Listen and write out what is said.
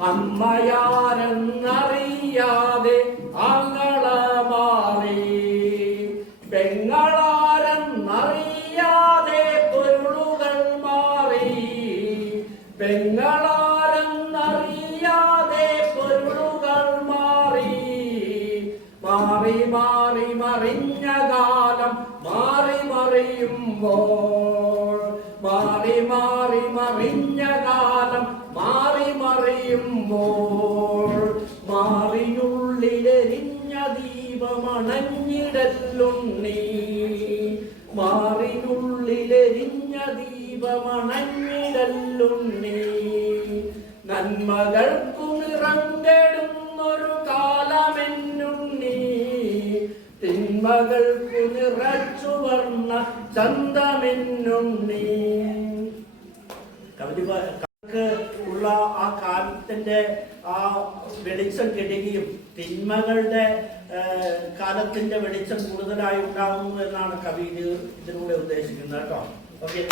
അമ്മയാരെന്നറിയാതെ ആങ്ങള മാറി. പെങ്ങളാരെന്നറിയാതെ പൊരുളുകൾ മാറി. പെങ്ങളാരെന്നറിയാതെ പൊരുളുകൾ മാറി. മാറി മാറി മറിഞ്ഞ കാലം മാറി മറിയുമ്പോൾ മാറി മാറി മറിഞ്ഞ കാലം മാറി മറിയുമ്പോൾ മാറിനുള്ളിലെരിഞ്ഞ ദീപമണഞ്ഞിടല്ലുണ്ണി മാറിനുള്ളിലെരിഞ്ഞ ദീപമണഞ്ഞിടല്ലുണ്ണി നന്മകൾക്കു നിറങ്കെടുന്നൊരു കാലമെന്നുണ്ണി തിന്മകൾക്കു നിറച്ചു വർണ ചന്തമെന്നുണ്ണി ഉള്ള ആ കാലത്തിന്റെ ആ വെളിച്ചം കിടുകയും തിന്മകളുടെ കാലത്തിന്റെ വെളിച്ചം കൂടുതലായി ഉണ്ടാകുന്നു എന്നാണ് കവി ഇത് ഇതിലൂടെ ഉദ്ദേശിക്കുന്നത് കേട്ടോ. ഓക്കെ